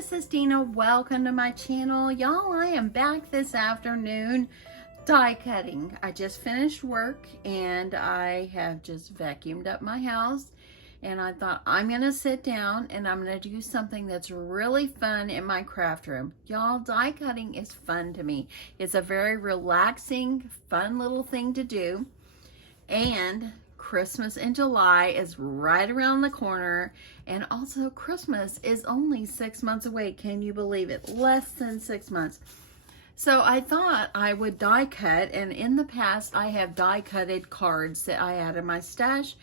this is Dina. Welcome to my channel. Y'all, I am back this afternoon die cutting. I just finished work and I have just vacuumed up my house, and I thought I'm gonna sit down and I'm gonna do something that's really fun in my craft room. Y'all, die cutting is fun to me. It's a very relaxing, fun little thing to do. And Christmas in July is right around the corner, and also Christmas is only 6 months away. Can you believe it? Less than 6 months. So I thought I would die cut, and in the past I have die cutted cards that I had in my stash.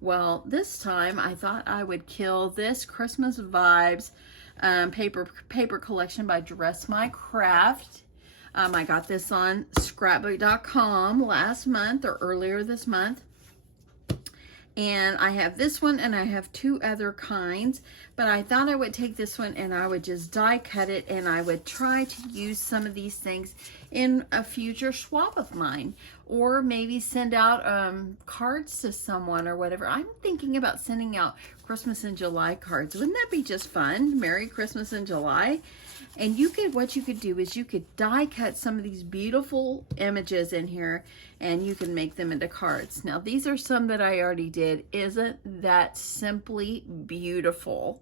Well, this time I thought I would kill this Christmas Vibes paper collection by Dress My Craft. I got this on scrapbook.com last month or earlier this month. And I have this one and I have two other kinds, but I thought I would take this one and I would just die cut it, and I would try to use some of these things in a future swap of mine, or maybe send out cards to someone or whatever. I'm thinking about sending out Christmas in July cards. Wouldn't that be just fun? Merry Christmas in July. And what you could do is you could die cut some of these beautiful images in here, and you can make them into cards. Now, these are some that I already did. Isn't that simply beautiful?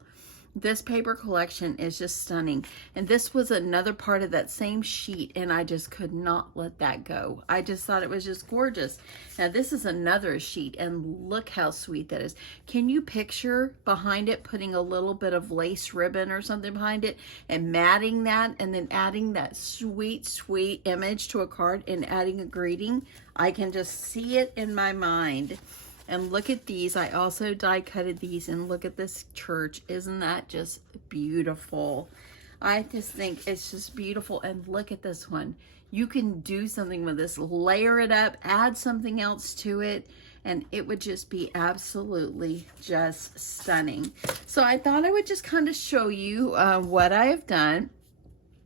This paper collection is just stunning. And this was another part of that same sheet, and I just could not let that go. I just thought it was just gorgeous. Now, this is another sheet, and look how sweet that is. Can you picture behind it putting a little bit of lace ribbon or something behind it and matting that, and then adding that sweet, sweet image to a card and adding a greeting? I can just see it in my mind. And look at these. I also die cutted these, and look at this church. Isn't that just beautiful? I just think it's just beautiful. And look at this one. You can do something with this, layer it up, add something else to it, and it would just be absolutely just stunning. So I thought I would just kind of show you what I have done.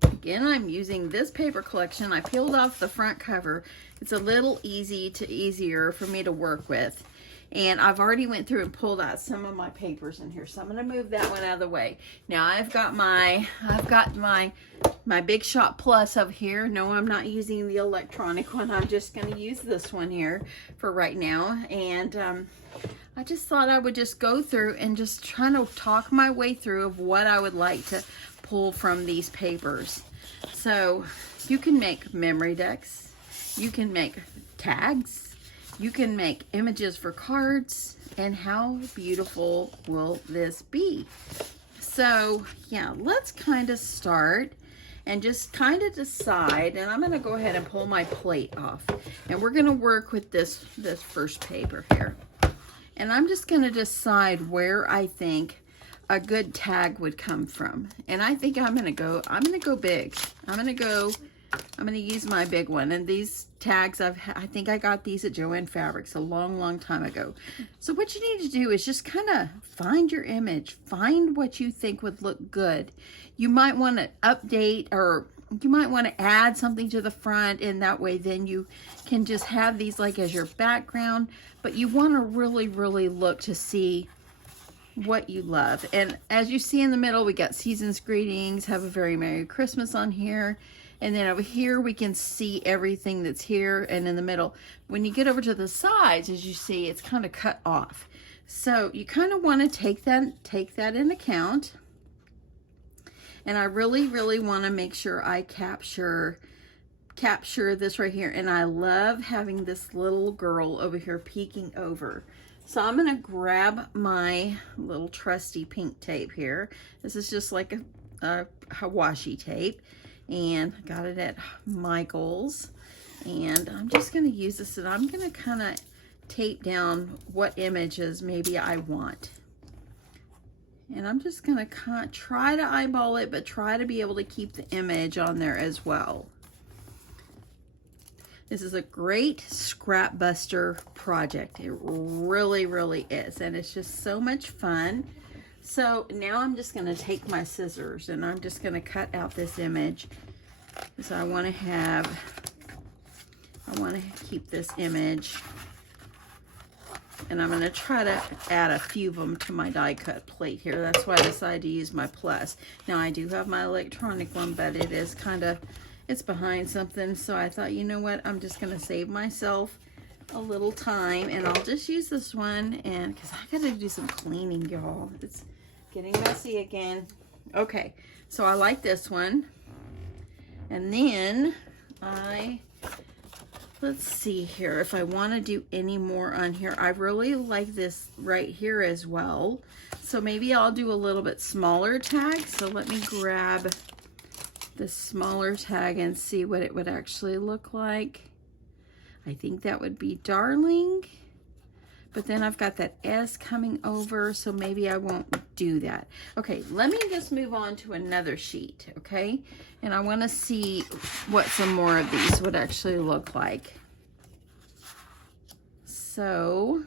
Again, I'm using this paper collection. I peeled off the front cover. It's a little easier for me to work with. And I've already went through and pulled out some of my papers in here. So I'm going to move that one out of the way. Now I've got my Big Shot Plus over here. No, I'm not using the electronic one. I'm just going to use this one here for right now. And I just thought I would just go through and just try to talk my way through of what I would like to pull from these papers. So you can make memory decks. You can make tags. You can make images for cards, and how beautiful will this be? So yeah, let's kind of start and just kind of decide. And I'm going to go ahead and pull my plate off, and we're going to work with this first paper here. And I'm just going to decide where I think a good tag would come from. And I think I'm going to go big. I'm going to use my big one. And these tags, I think I got these at Joann Fabrics a long time ago. So what you need to do is just kind of find your image. Find what you think would look good. You might want to update, or you might want to add something to the front, and that way then you can just have these like as your background. But you want to really look to see what you love. And as you see in the middle, we got Season's Greetings, Have a Very Merry Christmas on here. And then over here, we can see everything that's here. And in the middle, when you get over to the sides, as you see, it's kind of cut off. So you kind of want to take that in account. And I really want to make sure I capture this right here. And I love having this little girl over here peeking over. So I'm going to grab my little trusty pink tape here. This is just like a washi tape. And I got it at Michael's. And I'm just going to use this, and I'm going to kind of tape down what images maybe I want. And I'm just going to try to eyeball it, but try to be able to keep the image on there as well. This is a great scrap buster project. It really is. And it's just so much fun. So now I'm just going to take my scissors, and I'm just going to cut out this image. So I want to keep this image And I'm going to try to add a few of them to my die cut plate here. That's why I decided to use my Plus. Now I do have my electronic one, but it is kind of, it's behind something. So I thought, you know what, I'm just going to save myself a little time and I'll just use this one. And because I got to do some cleaning, y'all. It's getting messy again. Okay, so I like this one. And then let's see here if I want to do any more on here. I really like this right here as well. So maybe I'll do a little bit smaller tag. So let me grab the smaller tag and see what it would actually look like. I think that would be Darling. But then I've got that S coming over, so maybe I won't do that. Okay, let me just move on to another sheet, okay? And I want to see what some more of these would actually look like. So,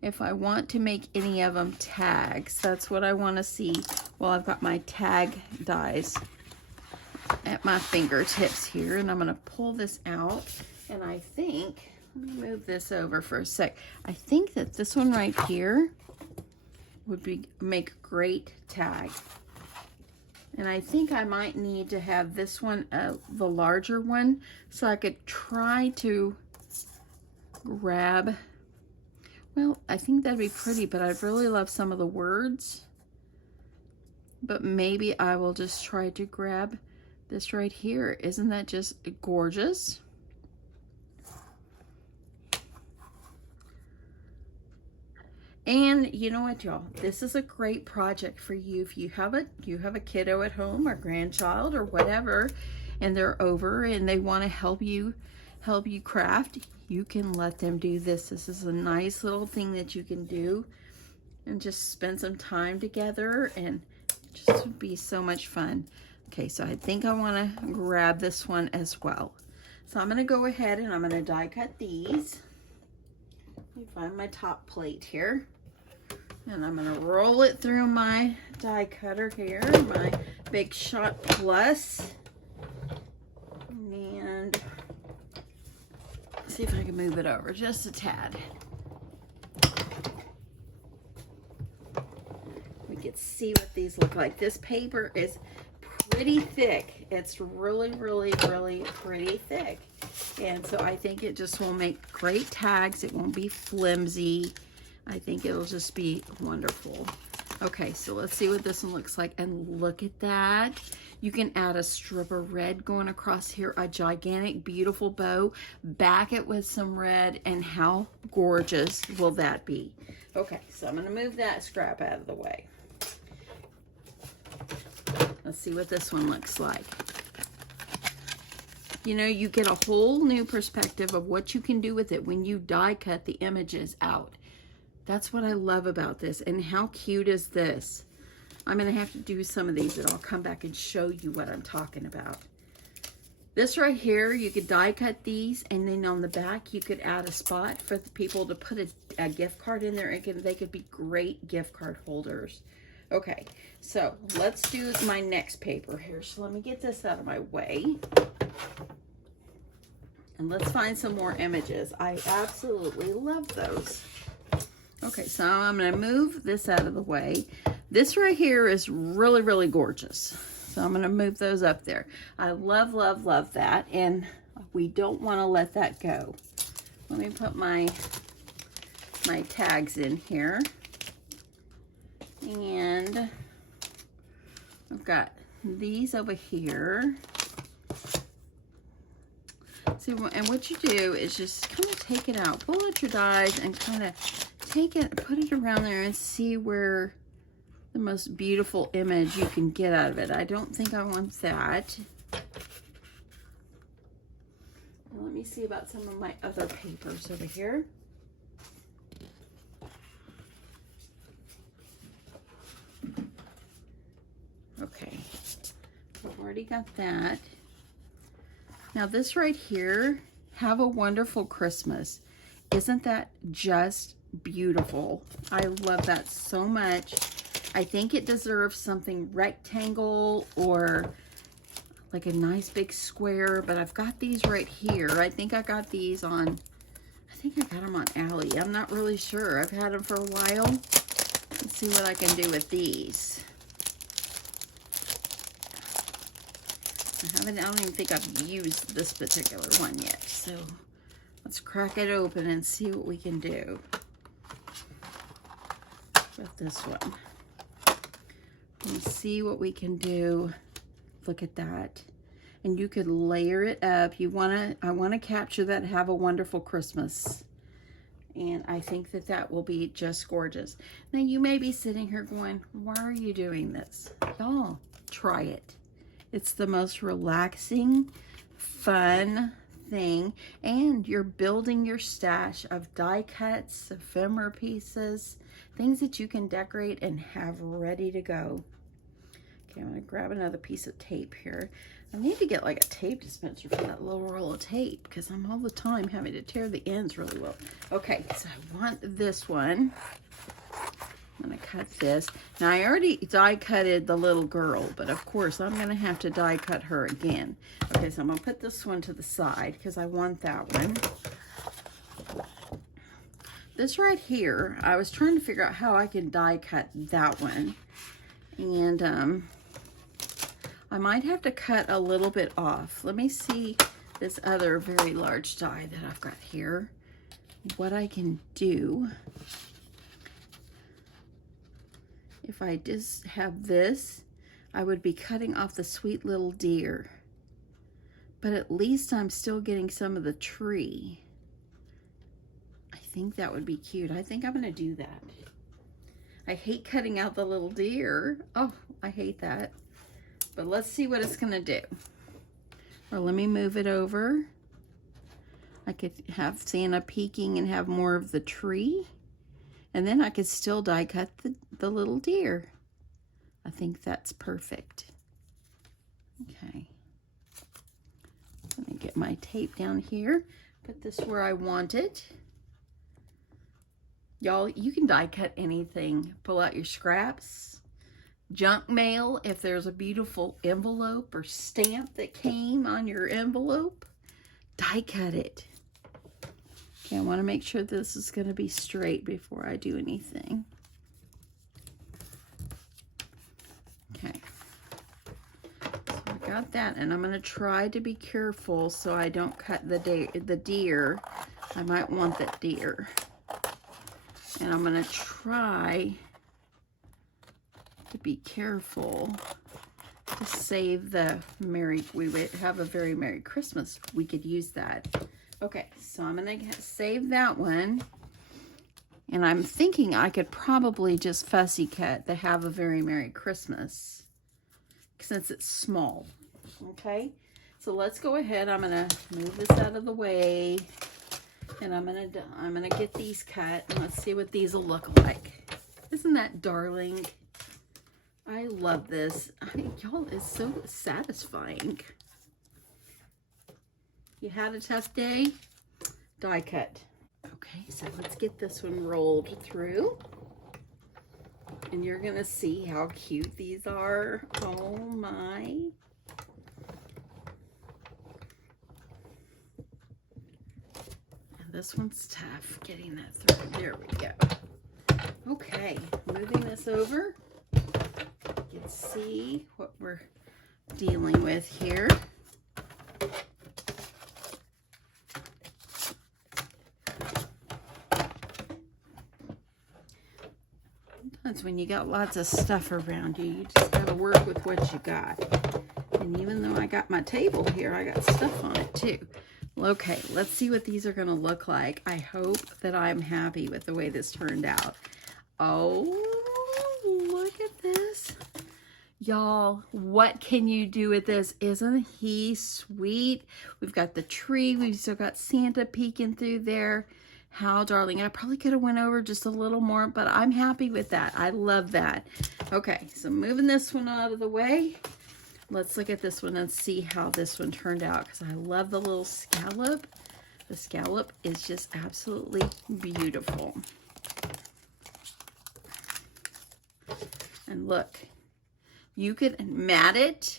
if I want to make any of them tags, that's what I want to see. Well, I've got my tag dies at my fingertips here, and I'm going to pull this out, and I think, let me move this over for a sec. I think that this one right here would make a great tag. And I think I might need to have this one, the larger one, so I could try to grab, well, I think that'd be pretty, but I'd really love some of the words. But maybe I will just try to grab this right here. Isn't that just gorgeous? And you know what, y'all, this is a great project for you. If you have a kiddo at home or grandchild or whatever, and they're over and they want to help you craft, you can let them do this. This is a nice little thing that you can do and just spend some time together, and just would be so much fun. Okay, so I think I want to grab this one as well. So I'm going to go ahead and I'm going to die cut these. Let me find my top plate here. And I'm going to roll it through my die cutter here, my Big Shot Plus. And see if I can move it over just a tad. We can see what these look like. This paper is pretty thick. It's really, really, really pretty thick. And so I think it just will make great tags. It won't be flimsy. I think it'll just be wonderful. Okay, so let's see what this one looks like. And look at that. You can add a strip of red going across here, a gigantic, beautiful bow, back it with some red, and how gorgeous will that be? Okay, so I'm gonna move that scrap out of the way. Let's see what this one looks like. You know, you get a whole new perspective of what you can do with it when you die cut the images out. That's what I love about this. And how cute is this? I'm going to have to do some of these, and I'll come back and show you what I'm talking about. This right here, you could die cut these, and then on the back, you could add a spot for the people to put a gift card in there. They could be great gift card holders. Okay, so let's do my next paper here. So let me get this out of my way. And let's find some more images. I absolutely love those. Okay, so I'm going to move this out of the way. This right here is really, really gorgeous. So I'm going to move those up there. I love, love, love that. And we don't want to let that go. Let me put my tags in here. And I've got these over here. See, and what you do is just kind of take it out, pull out your dies, and kind of take it, put it around there, and see where the most beautiful image you can get out of it. I don't think I want that. Let me see about some of my other papers over here. Okay, I've already got that. Now this right here, Have a Wonderful Christmas. Isn't that just beautiful? I love that so much. I think it deserves something rectangle or like a nice big square, but I've got these right here. I think I got these on, I think I got them on Ally. I'm not really sure. I've had them for a while. Let's see what I can do with these. I don't even think I've used this particular one yet. So let's crack it open and see what we can do with this one. Let's see what we can do. Look at that. And you could layer it up. I want to capture that Have a Wonderful Christmas. And I think that that will be just gorgeous. Now you may be sitting here going, why are you doing this? Y'all, try it. It's the most relaxing, fun thing. And you're building your stash of die cuts, ephemera pieces, things that you can decorate and have ready to go. Okay, I'm gonna grab another piece of tape here. I need to get like a tape dispenser for that little roll of tape because I'm all the time having to tear the ends really well. Okay, so I want this one. I'm gonna cut this. Now I already die cutted the little girl, but of course I'm gonna have to die cut her again. Okay, so I'm gonna put this one to the side because I want that one. This right here, I was trying to figure out how I can die cut that one. And I might have to cut a little bit off. Let me see this other very large die that I've got here. What I can do. If I just have this, I would be cutting off the sweet little deer. But at least I'm still getting some of the tree. I think that would be cute. I think I'm gonna do that. I hate cutting out the little deer. Oh, I hate that. But let's see what it's gonna do. Or let me move it over. I could have Santa peeking and have more of the tree. And then I could still die cut the little deer. I think that's perfect. Okay. Let me get my tape down here. Put this where I want it. Y'all, you can die cut anything. Pull out your scraps, junk mail, if there's a beautiful envelope or stamp that came on your envelope, die cut it. Okay, I want to make sure this is going to be straight before I do anything. Okay. So I got that, and I'm going to try to be careful so I don't cut the deer. I might want that deer. And I'm going to try to be careful to save the we would have a very Merry Christmas. We could use that. Okay, so I'm going to save that one. And I'm thinking I could probably just fussy cut the Have a Very Merry Christmas since it's small. Okay, so let's go ahead. I'm going to move this out of the way. And I'm gonna get these cut, and let's see what these will look like. Isn't that darling? I love this. Y'all, it's so satisfying. You had a tough day? Die cut. Okay, so let's get this one rolled through. And you're gonna see how cute these are. Oh my. This one's tough getting that through. There we go. Okay, moving this over. You can see what we're dealing with here. Sometimes when you got lots of stuff around you, you just gotta work with what you got. And even though I got my table here, I got stuff on it too. Okay, let's see what these are going to look like. I hope that I'm happy with the way this turned out. Oh, look at this. Y'all, what can you do with this? Isn't he sweet? We've got the tree. We've still got Santa peeking through there. How darling. I probably could have went over just a little more, but I'm happy with that. I love that. Okay, so moving this one out of the way. Let's look at this one and see how this one turned out, because I love the little scallop. The scallop is just absolutely beautiful. And look, you could mat it,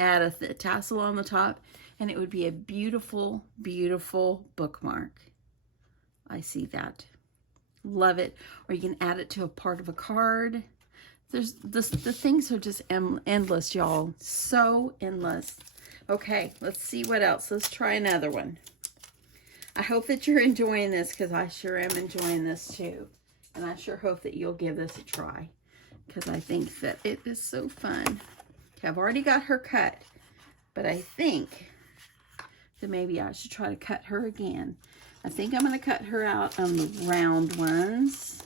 add a tassel on the top, and it would be a beautiful, beautiful bookmark. I see that. Love it. Or you can add it to a part of a card. There's the things are just endless, y'all. So endless. Okay, let's see what else. Let's try another one. I hope that you're enjoying this, because I sure am enjoying this too. And I sure hope that you'll give this a try, because I think that it is so fun. Okay, I've already got her cut, but I think that maybe I should try to cut her again. I think I'm going to cut her out on the round ones.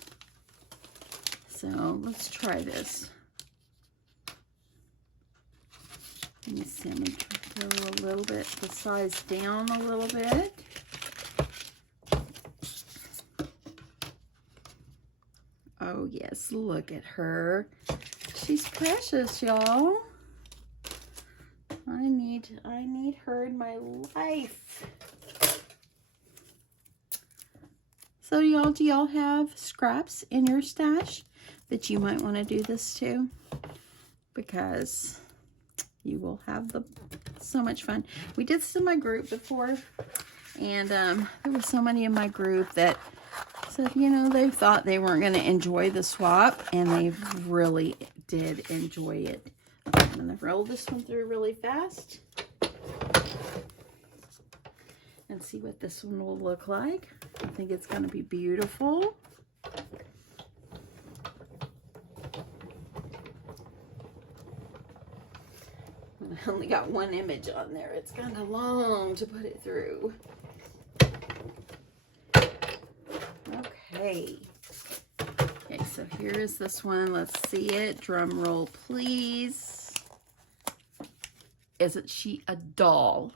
So let's try this. Let me see, I'm going to go a little bit, the size down a little bit. Oh yes, look at her. She's precious, y'all. I need her in my life. So y'all, do y'all have scraps in your stash that you might want to do this to? Because you will have so much fun. We did this in my group before, and there were so many in my group that said, you know, they thought they weren't going to enjoy the swap, and they really did enjoy it. Okay, I'm going to roll this one through really fast and see what this one will look like. I think it's going to be beautiful. I only got one image on there. It's kind of long to put it through. Okay. Okay, so here is this one. Let's see it. Drum roll, please. Isn't she a doll?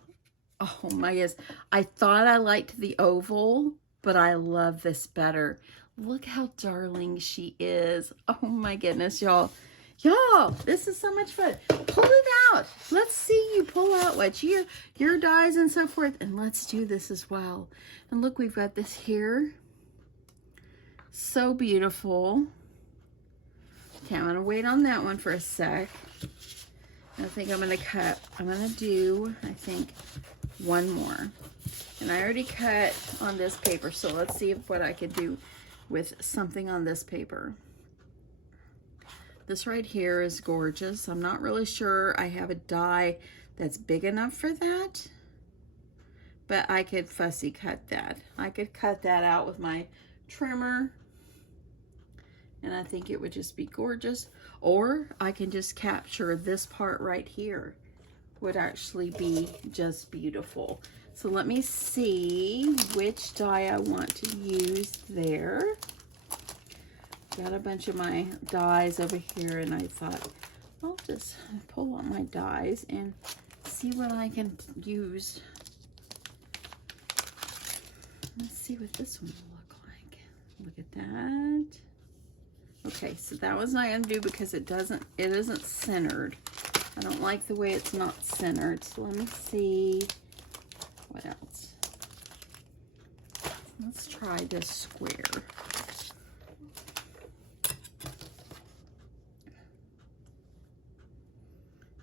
Oh my goodness. I thought I liked the oval, but I love this better. Look how darling she is. Oh my goodness, y'all. Y'all, this is so much fun. Pull it out. Let's see you pull out what your dies and so forth. And let's do this as well. And look, we've got this here. So beautiful. Okay, I'm going to wait on that one for a sec. I think I'm going to do, I think, one more. And I already cut on this paper, so let's see what I could do with something on this paper. This right here is gorgeous. I'm not really sure I have a die that's big enough for that, but I could fussy cut that. I could cut that out with my trimmer, and I think it would just be gorgeous. Or I can just capture this part right here. Would actually be just beautiful. So let me see which die I want to use there. Got a bunch of my dies over here, and I thought I'll just pull out my dies and see what I can use. Let's see what this one will look like. Look at that. Okay, so that one's not going to do because it isn't centered. I don't like the way it's not centered. So let me see what else. Let's try this square.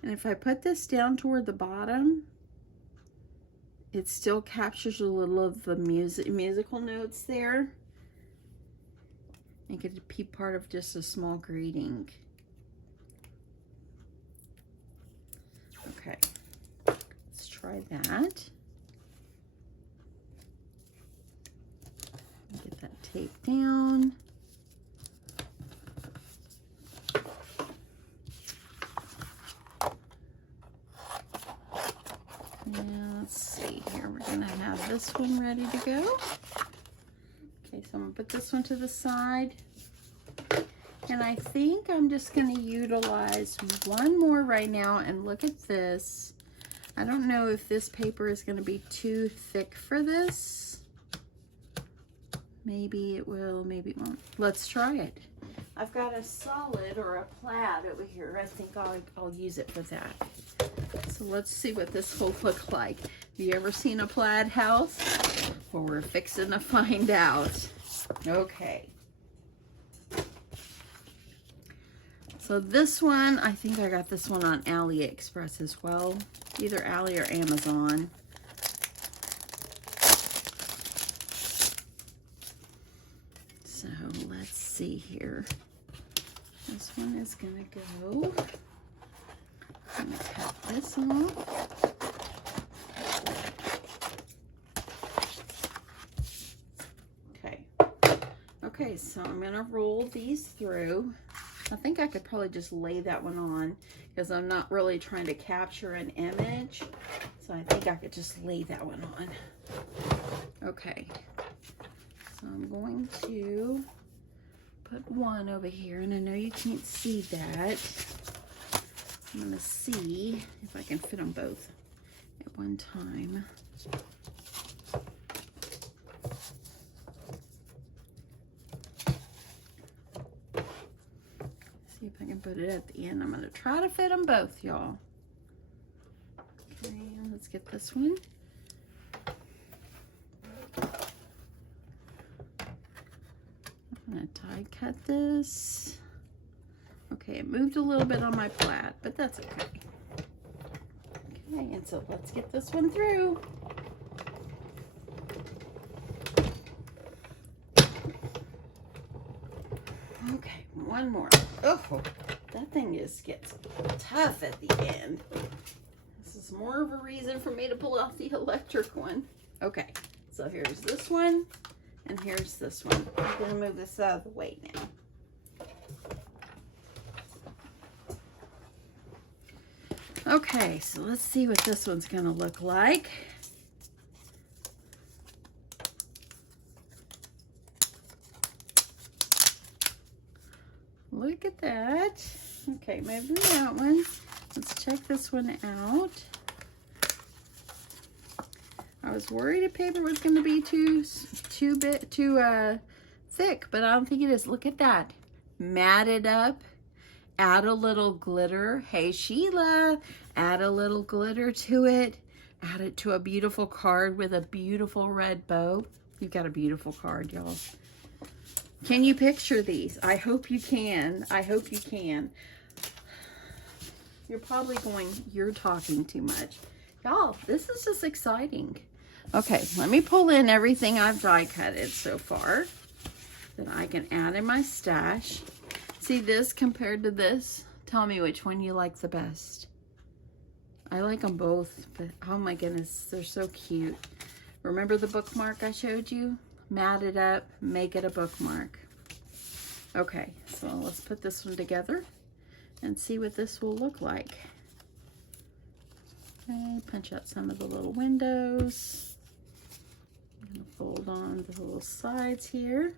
And if I put this down toward the bottom, it still captures a little of the musical notes there. It could be part of just a small greeting. Okay, let's try that. Get that tape down. Now let's see here. We're gonna have this one ready to go. Okay, so I'm gonna put this one to the side. And I think I'm just gonna utilize one more right now, and look at this. I don't know if this paper is gonna be too thick for this. Maybe it will, maybe it won't. Let's try it. I've got a solid or a plaid over here. I think I'll use it for that. So let's see what this will look like. Have you ever seen a plaid house? Well, we're fixing to find out. Okay. So this one, I think I got this one on AliExpress as well. Either Ali or Amazon. see here. This one is gonna go. I'm gonna cut this off. Okay. Okay, so I'm gonna roll these through. I think I could probably just lay that one on because I'm not really trying to capture an image. So I think I could just lay that one on. Okay. So I'm going to put one over here, and I know you can't see that. I'm gonna see if I can fit them both at one time. See if I can put it at the end. I'm gonna try to fit them both, y'all. Okay, let's get this one. I'm gonna die cut this. Okay, it moved a little bit on my plat, but that's okay. Okay, and so let's get this one through. Okay, one more. Oh, that thing just gets tough at the end. This is more of a reason for me to pull out the electric one. Okay, so here's this one, and here's this one. I'm gonna move this out of the way now. Okay, so let's see what this one's gonna look like. Look at that. Okay, maybe that one. Let's check this one out. I was worried the paper was going to be too thick, but I don't think it is. Look at that. Matted up. Add a little glitter. Hey, Sheila. Add a little glitter to it. Add it to a beautiful card with a beautiful red bow. You've got a beautiful card, y'all. Can you picture these? I hope you can. I hope you can. You're probably going, you're talking too much. Y'all, this is just exciting. Okay, let me pull in everything I've die cutted so far that I can add in my stash. See this compared to this? Tell me which one you like the best. I like them both, but oh my goodness, they're so cute. Remember the bookmark I showed you? Mat it up, make it a bookmark. Okay, so let's put this one together and see what this will look like. Okay, punch out some of the little windows. I'm gonna fold on the little sides here.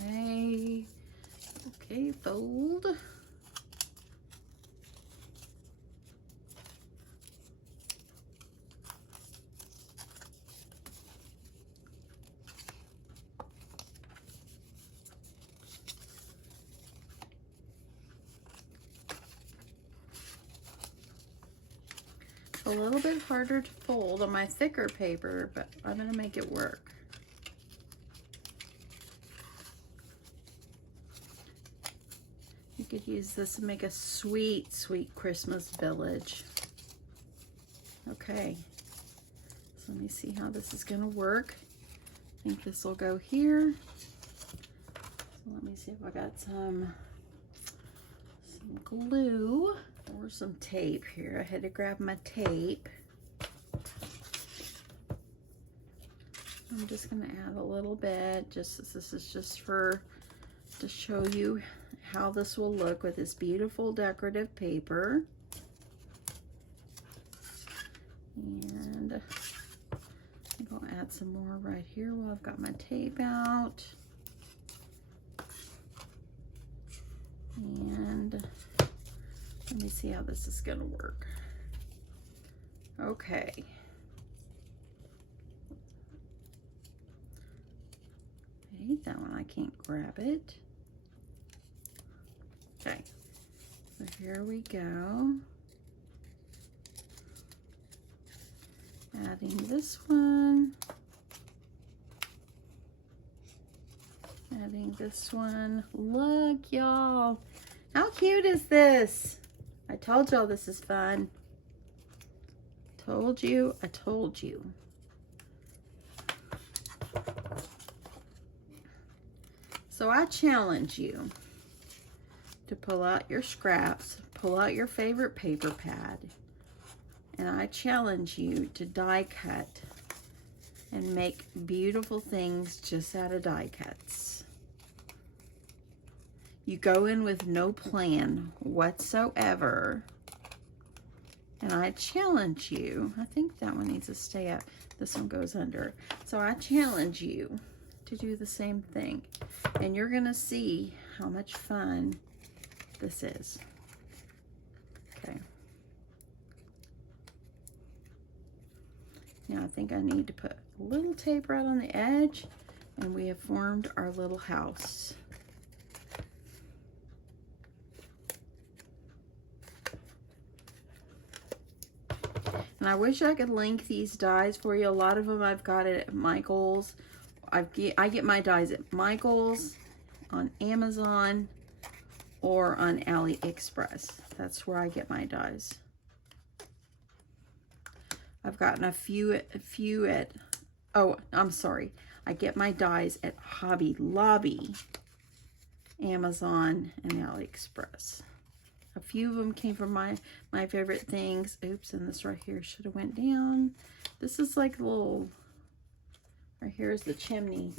Okay, okay, fold. A little bit harder to fold on my thicker paper, but I'm gonna make it work. You could use this to make a sweet, sweet Christmas village. Okay, so let me see how this is gonna work. I think this will go here. So let me see if I got some glue or some tape here. I had to grab my tape. I'm just gonna add a little bit, just this is just to show you how this will look with this beautiful decorative paper. And I'm gonna add some more right here while I've got my tape out. And let me see how this is gonna work. Okay. I hate that one, I can't grab it. Okay, so here we go. Adding this one. Adding this one. Look, y'all. How cute is this? I told y'all this is fun. Told you, I told you. So I challenge you to pull out your scraps, pull out your favorite paper pad, and I challenge you to die cut and make beautiful things just out of die cuts. You go in with no plan whatsoever, and I challenge you, I think that one needs to stay up, this one goes under. So I challenge you to do the same thing, and you're gonna see how much fun this is. Okay. Now I think I need to put a little tape right on the edge, and we have formed our little house. And I wish I could link these dies for you. A lot of them I've got it at Michael's. I get my dies at Michael's, on Amazon, or on AliExpress. That's where I get my dies. I've gotten a few at, oh, I'm sorry. I get my dies at Hobby Lobby, Amazon, and AliExpress. A few of them came from my favorite things. Oops, and this right here should have went down. This is like a little, right here is the chimney.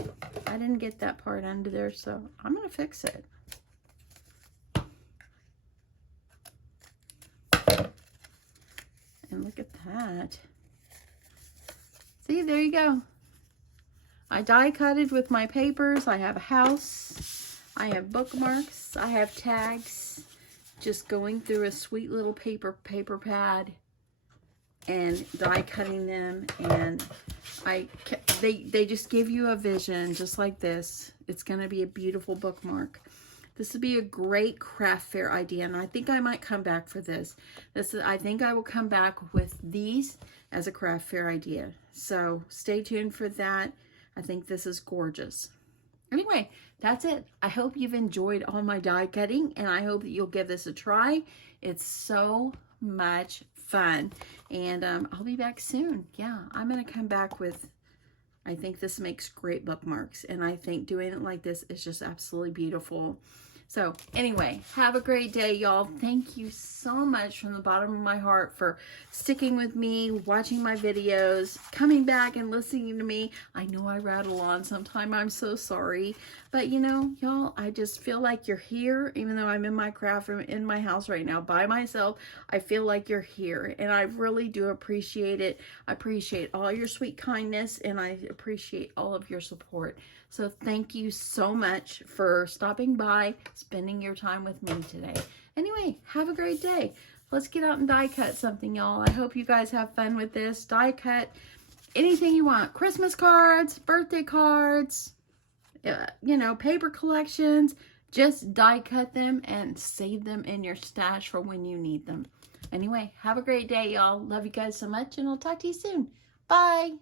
I didn't get that part under there, so I'm gonna fix it. And look at that. See, there you go. I die cutted with my papers. I have a house. I have bookmarks. I have tags. Just going through a sweet little paper pad and die cutting them, and they just give you a vision just like this. It's going to be a beautiful bookmark. This would be a great craft fair idea, and I think I might come back for this. I think I will come back with these as a craft fair idea. So stay tuned for that. I think this is gorgeous. Anyway, that's it. I hope you've enjoyed all my die cutting, and I hope that you'll give this a try. It's so much fun, and I'll be back soon. Yeah, I'm going to come back with, I think this makes great bookmarks, and I think doing it like this is just absolutely beautiful. So anyway, have a great day, y'all. Thank you so much from the bottom of my heart for sticking with me, watching my videos, coming back and listening to me. I know I rattle on sometime. I'm so sorry. But you know, y'all, I just feel like you're here, even though I'm in my craft room in my house right now by myself. I feel like you're here, and I really do appreciate it. I appreciate all your sweet kindness, and I appreciate all of your support. So thank you so much for stopping by, spending your time with me today. Anyway, have a great day. Let's get out and die cut something, y'all. I hope you guys have fun with this. Die cut anything you want. Christmas cards, birthday cards, you know, paper collections. Just die cut them and save them in your stash for when you need them. Anyway, have a great day, y'all. Love you guys so much, and I'll talk to you soon. Bye.